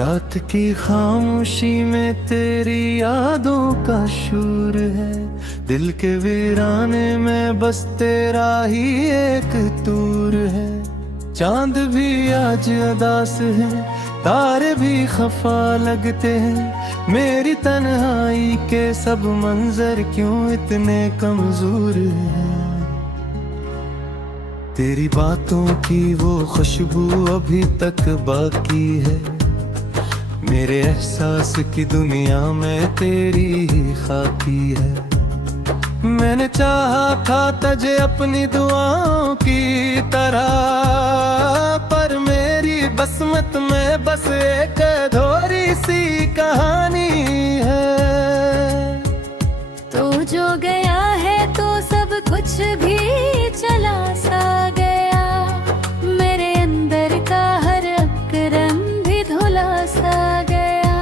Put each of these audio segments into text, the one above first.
रात की खामोशी में तेरी यादों का शूर है, दिल के वीराने में बस तेरा ही एक तूर है। चांद भी आज उदास है, तारे भी खफा लगते हैं, मेरी तन्हाई के सब मंजर क्यों इतने कमजोर हैं। तेरी बातों की वो खुशबू अभी तक बाकी है, मेरे एहसास की दुनिया में तेरी ही खाकी है। मैंने चाहा था तुझे अपनी दुआओं की तरह, पर मेरी बसमत में बस एक अधूरी सी कहानी है। तो जो गया है तो सब कुछ भी चला सा गया, मेरे अंदर का हर एक रंग भी धुला सा गया।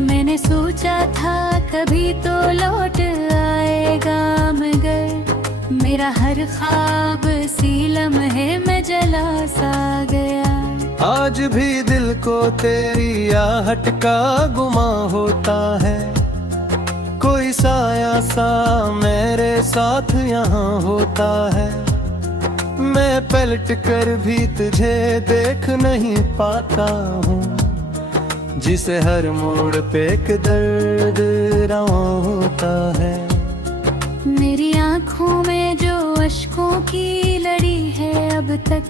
मैंने सोचा था कभी तो लौट आएगा, मगर मेरा हर ख्वाब सी लम्हे में जला सा गया। आज भी दिल को तेरी आहट का गुमा होता है, कोई साया सा मेरे साथ यहाँ होता है। मैं पलट कर भी तुझे देख नहीं पाता हूँ, जिसे हर मोड़ पे एक दर्द रवा होता है। मेरी आँखों में जो अश्कों की लड़ी है अब तक,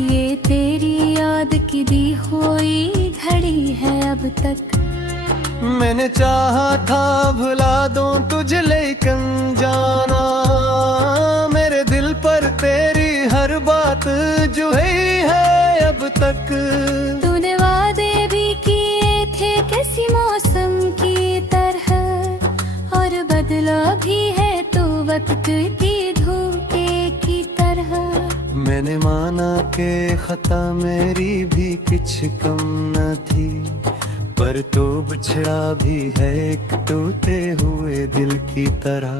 ये तेरी याद की दी हुई घड़ी है अब तक। मैंने चाहा था भुला दूं तुझे लेकिन जाना, मेरे दिल पर तेरी हर बात जो है अब तक। तूने वादे भी किए थे किसी मौसम की तरह, और बदला भी है तो वक्त की धोखे की तरह। मैंने माना के खता मेरी भी कुछ कम न थी, पर तो बिछड़ा भी है एक टूटे हुए दिल की तरह।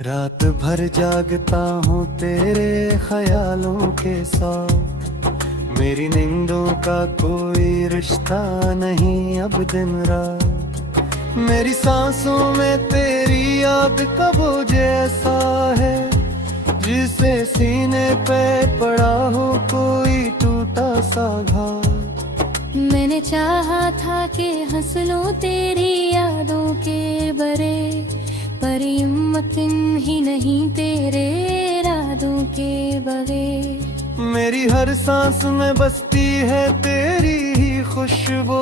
रात भर जागता हूँ तेरे ख्यालों के साथ, मेरी नींदों का कोई रिश्ता नहीं अब दिन रात। मेरी सांसों में तेरी याद का बोझ ऐसा है, जिसे सीने पे पड़ा हो कोई टूटा सा घाव। मैंने चाहा था कि हंस लूं तेरी यादों के बरे, पर हिम्मत ही नहीं तेरे इरादों के बगैर। मेरी हर सांस में बसती है तेरी ही खुशबू,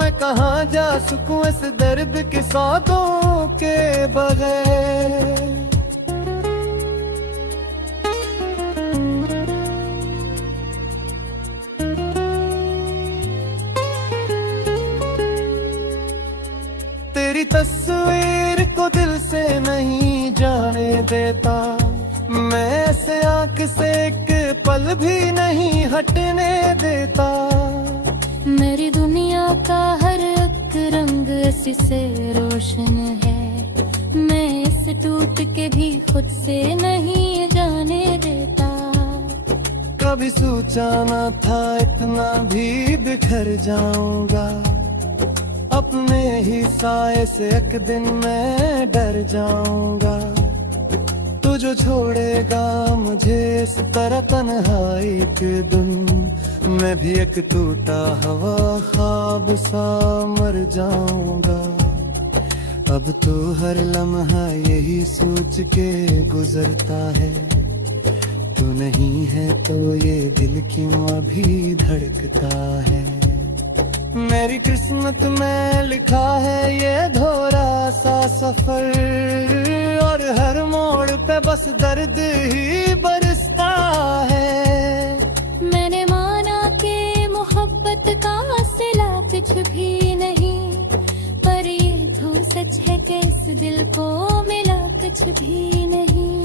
मैं कहाँ जा सकूं इस दर्द के साथों के बगैर। तेरी तस्वीर को दिल से नहीं जाने देता, मैं ऐसे आँख से एक पल भी नहीं हटने देता। मेरी दुनिया का हर एक रंग इसी से रोशन है, मैं इसे टूट के भी खुद से नहीं जाने देता। कभी सोचा न था इतना भी बिखर जाऊंगा, अपने ही साए से एक दिन मैं डर जाऊंगा। तू जो छोड़ेगा मुझे इस तरह तन्हाई के दिन, मैं भी एक टूटा हवा ख्वाब सा मर जाऊंगा। अब तो हर लम्हा यही सोच के गुजरता है, तू नहीं है तो ये दिल क्यों अभी धड़कता है। मेरी किस्मत में लिखा है ये धोरा सा सफर, और हर मोड़ पे बस दर्द ही बरसता है। मैंने माना कि मोहब्बत का सिला कुछ भी नहीं, पर ये तो सच है कि इस दिल को मिला कुछ भी नहीं।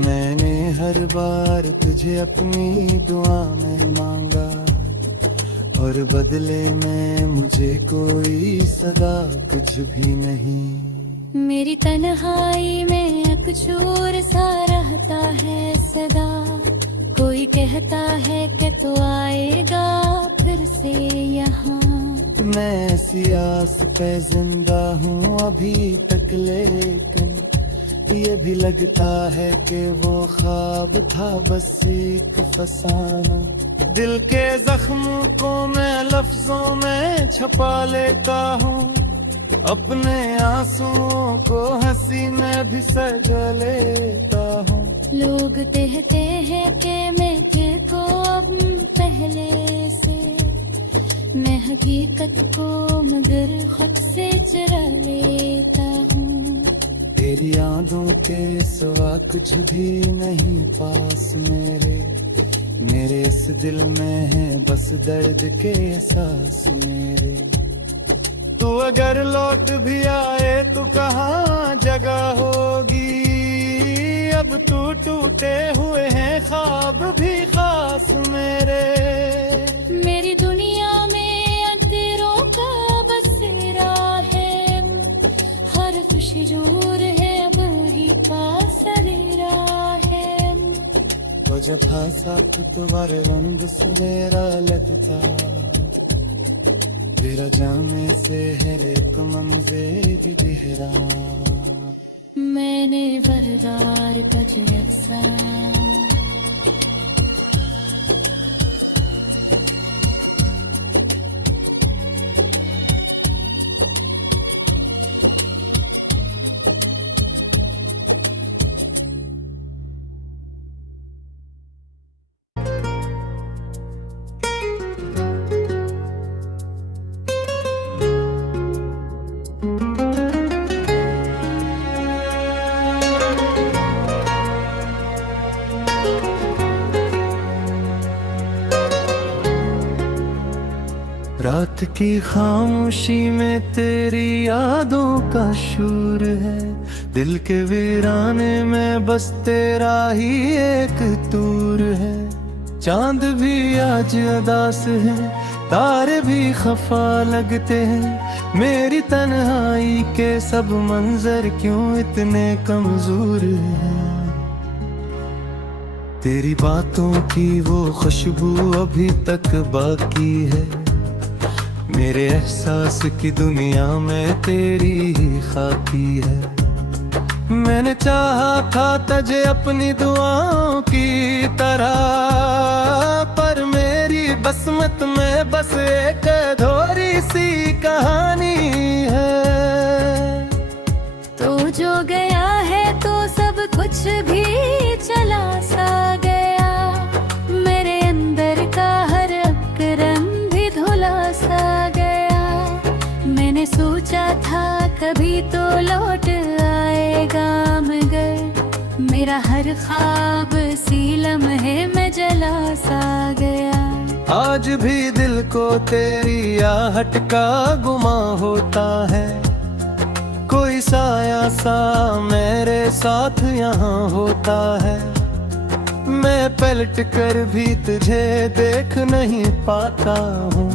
मैंने हर बार तुझे अपनी दुआ में मांगा, और बदले में मुझे कोई सदा कुछ भी नहीं। मेरी तन्हाई में अकचूर सा रहता है सदा, कोई कहता है कि तू आएगा फिर से यहाँ। मैं ऐसी आस पे जिंदा हूँ अभी तक, लेकिन ये भी लगता है कि वो ख्वाब था बस एक फसाना। दिल के जख्म को मैं लफ्जों में छुपा लेता हूँ, अपने आंसुओं को हंसी में भी सजा लेता हूँ। लोग कहते हैं कि मैं देखो अब पहले से, मैं हकीकत को मगर खुद से चुरा लेता हूँ। तेरी यादों के सिवा कुछ भी नहीं पास मेरे इस दिल में है बस दर्द के एहसास मेरे। तू अगर लौट भी आए तो कहाँ जगह होगी, अब तू टूटे हुए हैं ख्वाब भी खास मेरे। मेरी दुनिया में अंधेरों का बसेरा है, हर खुशी दूर है वही पास अंधेरा है। तो जब हंसा तो तुम्हारे रंग से मेरा लगता, तेरा जामे से हर एक मंज़र की दिहरा। मैंने बरदार का जैसा रात की खामोशी में तेरी यादों का शूर है, दिल के वीराने में बस तेरा ही एक तूर है। चांद भी आज अदास है, तारे भी खफा लगते हैं, मेरी तन्हाई के सब मंजर क्यों इतने कमजोर हैं। तेरी बातों की वो खुशबू अभी तक बाकी है, मेरे एहसास की दुनिया में तेरी ही खाकी है। मैंने चाहा था तुझे अपनी दुआओं की तरह, पर मेरी बसमत में बस एक अधूरी सी कहानी है। तो जो गया है तो सब कुछ भी चला सा गया, मेरे अंदर का हर एक रंग भी धुला सा गया। मैंने सोचा था कभी तो लौट आएगा, मगर मेरा हर ख्वाब सी लम्हे में जला सा गया। आज भी दिल को तेरी आहट का गुमा होता है, कोई साया सा मेरे साथ यहाँ होता है। मैं पलट कर भी तुझे देख नहीं पाता हूँ,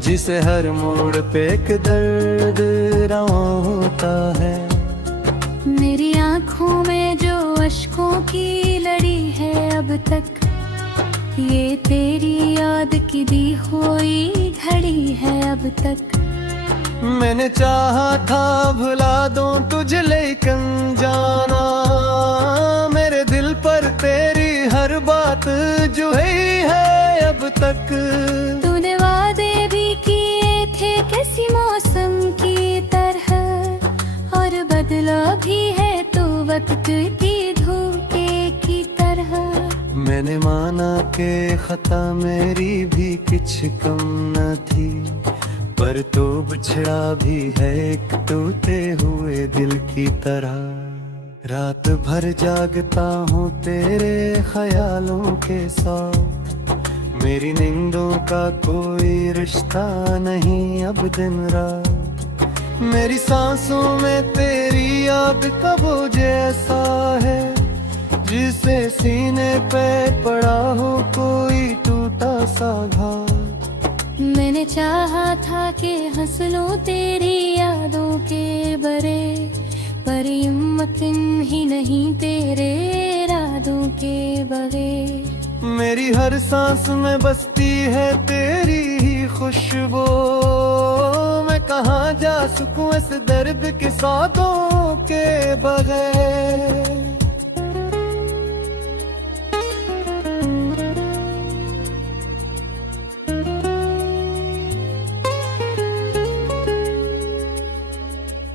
जिसे हर मोड़ पे एक दर्द रवा होता है। मेरी आँखों में जो अश्कों की लड़ी है अब तक, ये तेरी याद की दी हुई घड़ी है अब तक। मैंने चाहा था भुला दूं तुझे लेकिन जाना, मेरे दिल पर तेरी हर बात जो है अब तक। तूने वादे भी किए थे किसी मौसम की तरह, और बदला भी है तो वक्त की धोखे की तरह। मैंने माना कि खता मेरी भी कुछ कम न थी, पर तो बिछड़ा भी है एक टूटे हुए दिल की तरह। रात भर जागता हूँ तेरे ख्यालों के साथ, मेरी नींदों का कोई रिश्ता नहीं अब दिन रात। मेरी सांसों में तेरी याद का बोझ ऐसा है, जिसे सीने पे पड़ा हो कोई टूटा सा घाव। मैंने चाहा था कि हंस लूं तेरी यादों के बरे, पर हिम्मत ही नहीं तेरे इरादों के बगैर। मेरी हर सांस में बसती है तेरी ही खुशबू। मैं कहाँ जा सकूं इस दर्द के सौदों के बगैर।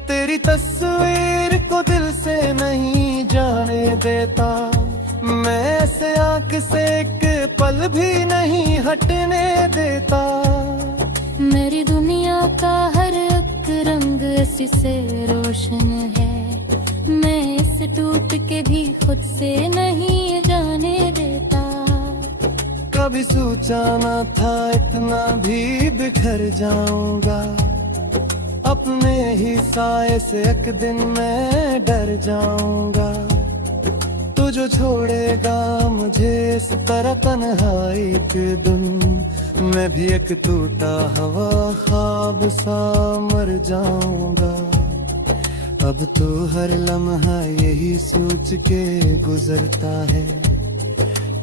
तेरी तस्वीर को दिल से नहीं जाने देता मैं, ऐसे आंख से एक पल भी नहीं हटने देता। मेरी दुनिया का हर एक रंग इसी से रोशन है, मैं इस टूट के भी खुद से नहीं जाने देता। कभी सोचा न था इतना भी बिखर जाऊंगा, अपने ही साए से एक दिन मैं डर जाऊंगा। तू जो छोड़ेगा मुझे इस तरह तन्हाई के दिन, मैं भी एक टूटा हवा ख्वाब सा मर जाऊंगा। अब तो हर लम्हा यही सोच के गुजरता है,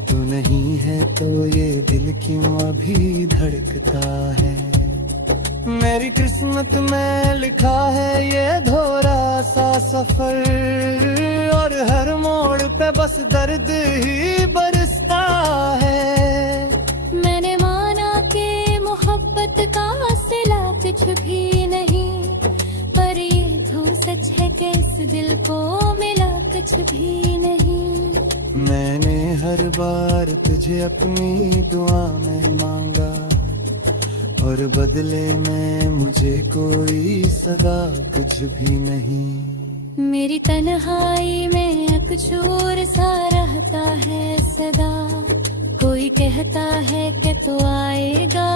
तू नहीं है तो ये दिल क्यों अभी धड़कता है। मेरी किस्मत में लिखा है ये दोहरा सा सफर, और हर मोड़ पे बस दर्द ही बरसता है। मैंने माना कि मोहब्बत का सिला कुछ भी नहीं, पर ये तो सच है कि इस दिल को मिला कुछ भी नहीं। मैंने हर बार तुझे अपनी दुआ में मांगा, और बदले में मुझे कोई सदा कुछ भी नहीं। मेरी तन्हाई में अकचूर सा रहता है सदा, कोई कहता है कि तू आएगा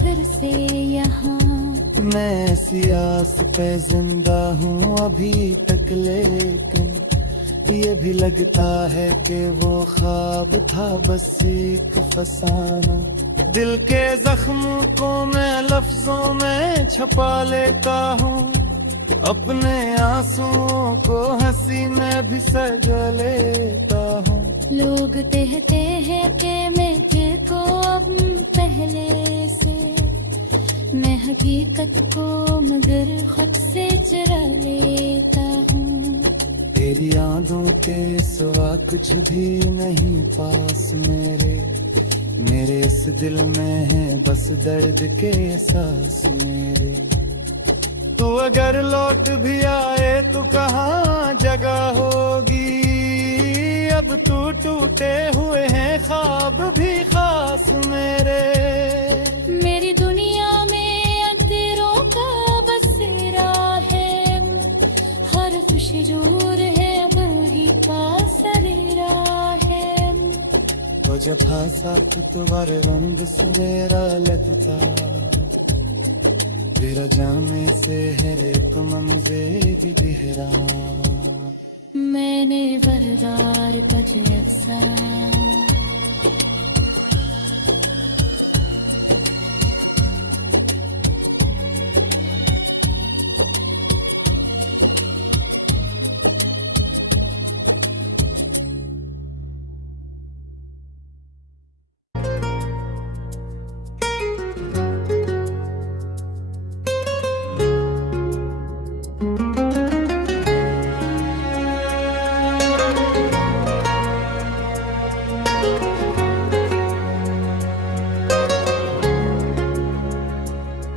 फिर से यहाँ। मैं ऐसी आस पे जिंदा हूँ अभी तक, लेकिन ये भी लगता है कि वो ख्वाब था बस एक फसाना। दिल के जख्मों को मैं लफ्जों में छुपा लेता हूँ, अपने आंसुओं को हंसी में भी सजा लेता हूँ। लोग कहते हैं कि मैं देखो अब पहले से, मैं हकीकत को मगर खुद से चुरा लेता हूँ। तेरी यादों के सिवा कुछ भी नहीं पास मेरे इस दिल में है बस दर्द के एहसास मेरे। तू अगर लौट भी आए तो कहाँ जगह होगी, अब तू टूटे हुए हैं ख्वाब भी खास मेरे। मेरी दुनिया में अंधेरों का बसेरा है, हर खुशी दूर है वही पास सवेरा है। तो जब हासा तो तुम्हारे रंग सुनहरा लगता, तेरा जाने से है एक मंज़िल की गहरा। मैंने बरदार बजरसा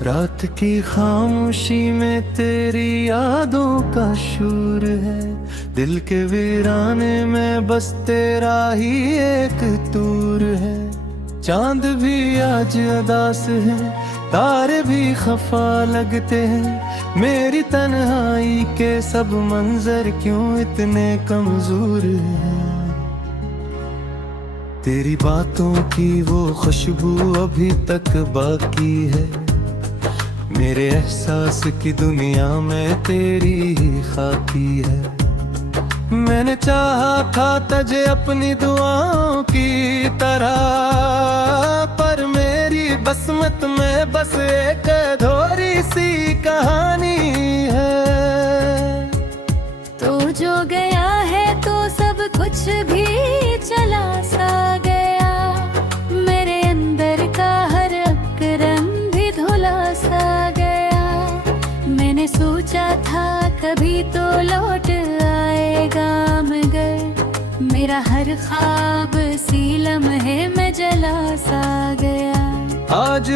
रात की खामोशी में तेरी यादों का शूर है, दिल के वीराने में बस तेरा ही एक तूर है। चांद भी आज अदास है, तारे भी खफा लगते हैं, मेरी तन्हाई के सब मंजर क्यों इतने कमजोर हैं। तेरी बातों की वो खुशबू अभी तक बाकी है, मेरे एहसास की दुनिया में तेरी ही खाकी है। मैंने चाहा था तुझे अपनी दुआओं की तरह, पर मेरी बसमत में बस एक अधूरी सी कहानी है। तो जो गया है तो सब कुछ भी चला सा गया,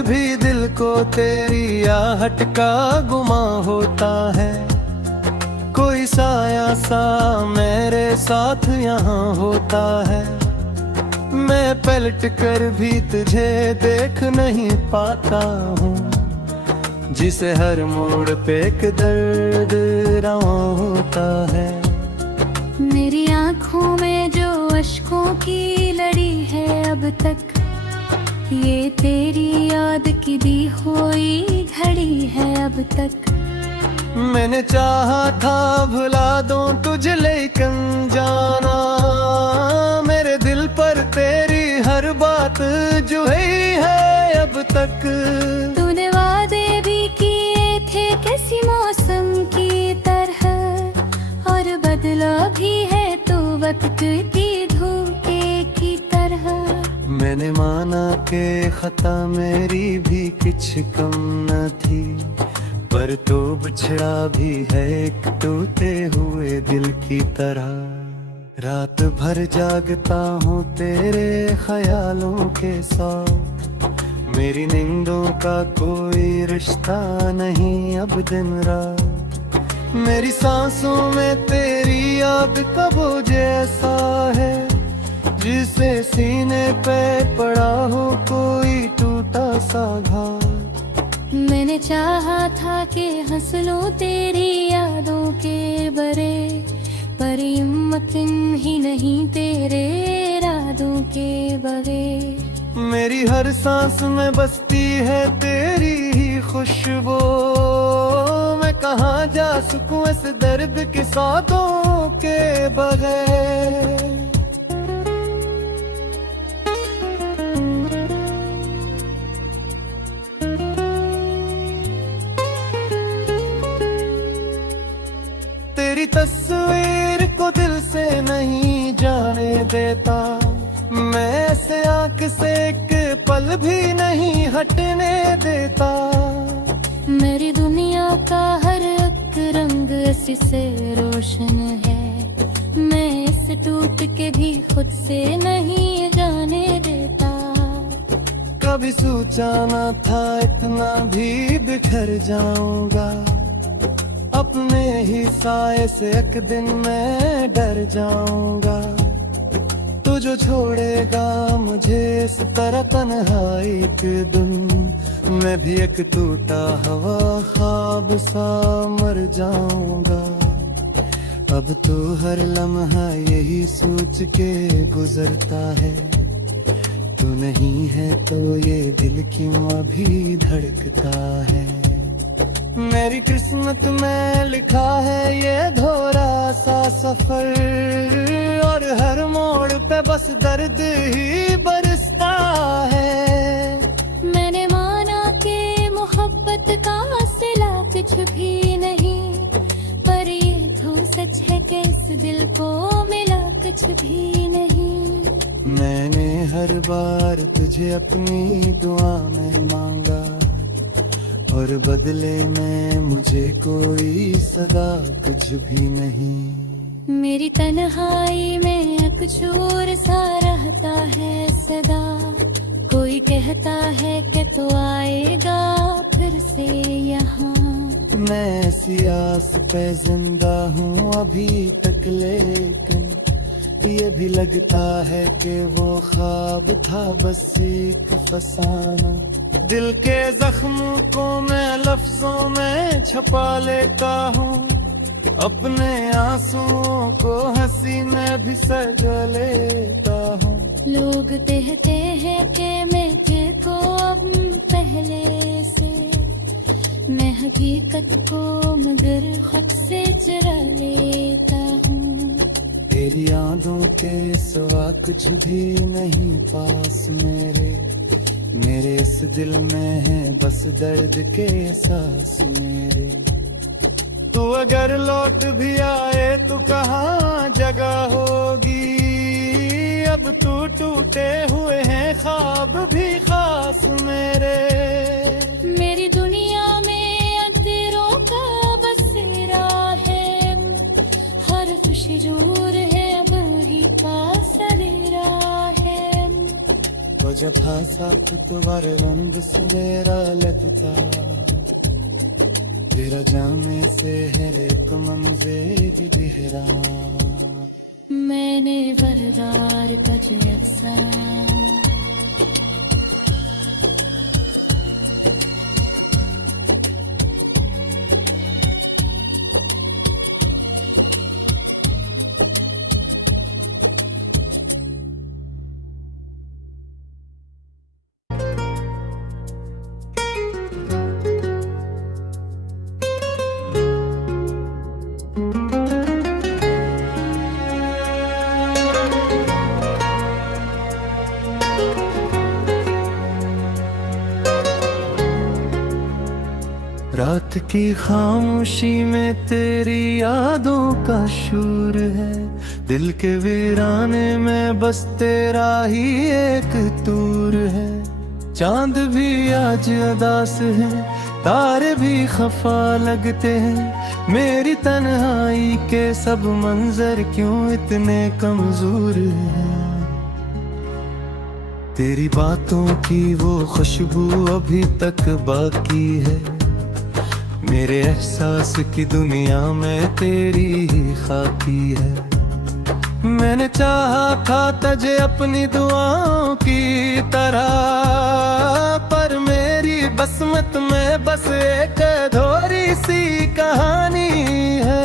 भी दिल को तेरी आहट का गुमा होता है। कोई साया सा मेरे साथ यहाँ होता है। मैं पलट कर भी तुझे देख नहीं पाता हूँ, जिसे हर मोड़ पे एक दर्द रवा होता है। मेरी आँखों में जो अश्कों की लड़ी है अब तक, ये तेरी याद की दी हुई घड़ी है अब तक। मैंने चाहा था भुला दूं तुझे लेकिन जाना, मेरे दिल पर तेरी हर बात जो है अब तक। तूने वादे भी किए थे किसी मौसम की तरह, और बदला भी है तो वक्त की धोखे की तरह। मैंने माना कि खता मेरी भी कुछ कम न थी, पर तो बिछड़ा भी है एक टूटे हुए दिल की तरह। रात भर जागता हूँ तेरे ख्यालों के साथ, मेरी नींदों का कोई रिश्ता नहीं अब दिन रात। मेरी सांसों में तेरी याद का बोझ ऐसा है, जिसे सीने पे पड़ा हो कोई टूटा सा घाव। मैंने चाहा था कि हंस लूं तेरी यादों के बरे, पर हिम्मत ही नहीं तेरे इरादों के बगैर। मेरी हर सांस में बसती है तेरी ही खुशबू, मैं कहाँ जा सकूं इस दर्द के साथों के बगैर। तेरी तस्वीर को दिल से नहीं जाने देता, मैं ऐसे आँख से एक पल भी नहीं हटने देता। मेरी दुनिया का हर एक रंग ऐसी से रोशन है, मैं इस टूट के भी खुद से नहीं जाने देता। कभी सोचा न था इतना भी बिखर जाऊंगा, अपने ही साए से एक दिन मैं डर जाऊंगा। तू जो छोड़ेगा मुझे इस तरह तन्हाई के दिन, मैं भी एक टूटा हवा ख्वाब सा मर जाऊंगा। अब तो हर लम्हा यही सोच के गुजरता है, तू नहीं है तो ये दिल क्यों अभी धड़कता है। मेरी किस्मत में लिखा है ये धोरा सा सफर, और हर मोड़ पे बस दर्द ही बरसता है। मैंने माना कि मोहब्बत का सिला कुछ भी नहीं, पर ये तो सच है कि इस दिल को मिला कुछ भी नहीं। मैंने हर बार तुझे अपनी दुआ में मांगा, और बदले में मुझे कोई सदा कुछ भी नहीं। मेरी तन्हाई में अकशूर सा रहता है सदा, कोई कहता है कि तो आएगा फिर से यहाँ। मैं ऐसी आस पे जिंदा हूँ अभी तक, लेकिन ये भी लगता है कि वो ख्वाब था बस एक फसाना। दिल के जख्मों को मैं लफ्जों में छुपा लेता हूँ, अपने आंसुओं को हंसी में भी सजा लेता हूँ। लोग कहते हैं कि मैं को अब पहले से, मैं हकीकत को मगर खुद से चुरा लेता हूँ। तेरी यादों के सिवा कुछ भी नहीं पास मेरे इस दिल में है बस दर्द के एहसास मेरे। तू अगर लौट भी आए तो कहाँ जगह होगी, अब तू टूटे हुए हैं ख्वाब भी खास मेरे। मेरी दुनिया में अंधेरों का बसेरा है, हर खुशी दूर है अब ही पास अंधेरा है। वजह साथ तुम्हारे रंग से मेरा लगता तेरा जाने से हर एक मंजे दिहरा मैंने वरदार कजसा रात की खामोशी में तेरी यादों का शूर है दिल के वीराने में बस तेरा ही एक तूर है चांद भी आज अदास है तारे भी खफा लगते हैं मेरी तन्हाई के सब मंजर क्यों इतने कमजोर हैं तेरी बातों की वो खुशबू अभी तक बाकी है मेरे एहसास की दुनिया में तेरी ही खाकी है मैंने चाहा था तुझे अपनी दुआओं की तरह पर मेरी बसमत में बस एक अधूरी सी कहानी है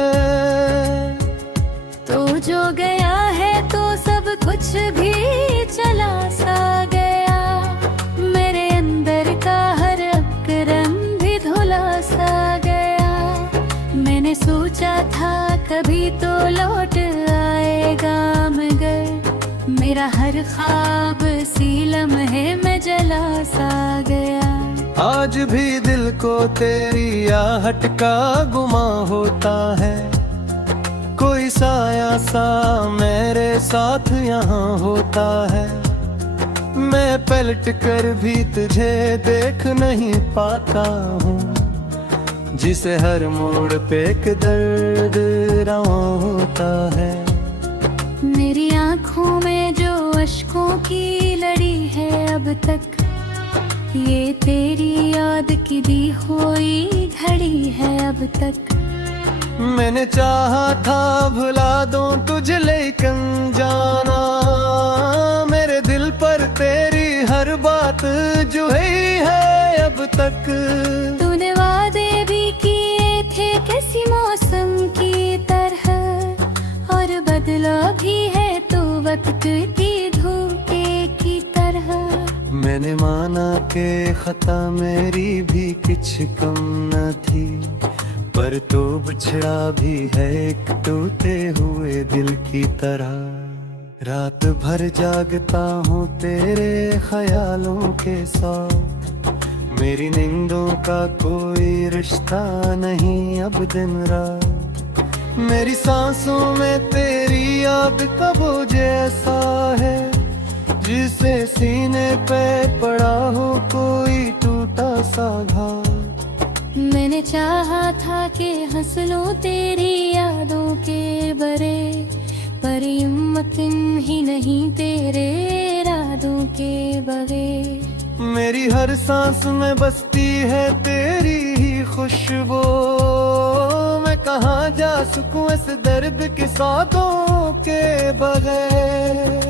तो जो गया है तो सब कुछ भी चला सा गया मेरे अंदर का हर एक रंग भी धुला सा गया मैंने सोचा था कभी तो लौट आएगा मगर मेरा हर ख्वाब सी लम्हे में जला सा गया आज भी दिल को तेरी आहट का गुमा होता है कोई साया सा मेरे साथ यहाँ होता है मैं पलट कर भी तुझे देख नहीं पाता हूँ जिसे हर मोड़ पे एक दर्द रवां होता है मेरी आँखों में जो अश्कों की लड़ी है अब तक ये तेरी याद की दी हुई घड़ी है अब तक मैंने चाहा था भुला दूं तुझे लेकिन जाना मेरे दिल पर तेरी हर बात जो है अब तक तूने वादे भी किए थे किसी मौसम की तरह और बदला भी है तो वक्त की धोखे की तरह मैंने माना के खता मेरी भी कुछ कम न थी पर तो बिछड़ा भी है एक टूटे हुए दिल की तरह रात भर जागता हूँ तेरे ख्यालों के साथ मेरी नींदों का कोई रिश्ता नहीं अब दिन रात मेरी सांसों में तेरी याद का बोझ ऐसा है जिसे सीने पे पड़ा हो कोई टूटा सा घाव मैंने चाहा था कि हंस लूं तेरी यादों के बरे पर हिम्मत ही नहीं तेरे इरादों के बगैर मेरी हर सांस में बसती है तेरी ही खुशबू मैं कहाँ जा सकूं इस दर्द के साथों के बगैर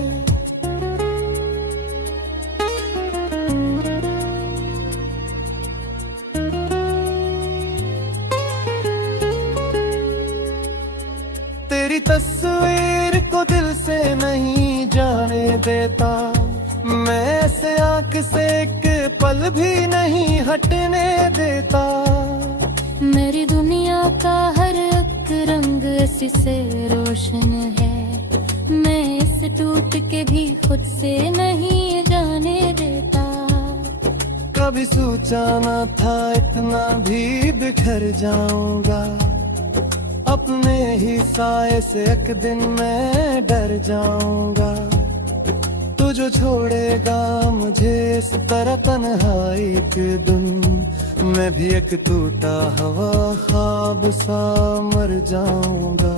तेरी तस्वीर को दिल से नहीं जाने देता मैं ऐसे आंख से एक पल भी नहीं हटने देता मेरी दुनिया का हर एक रंग ऐसी से रोशन है मैं इस टूट के भी खुद से नहीं जाने देता कभी सोचा न था इतना भी बिखर जाऊंगा अपने ही साए से एक दिन मैं डर जाऊंगा तू जो छोड़ेगा मुझे इस तरह तन्हाई के दिन मैं भी एक टूटा हवा ख्वाब सा मर जाऊंगा।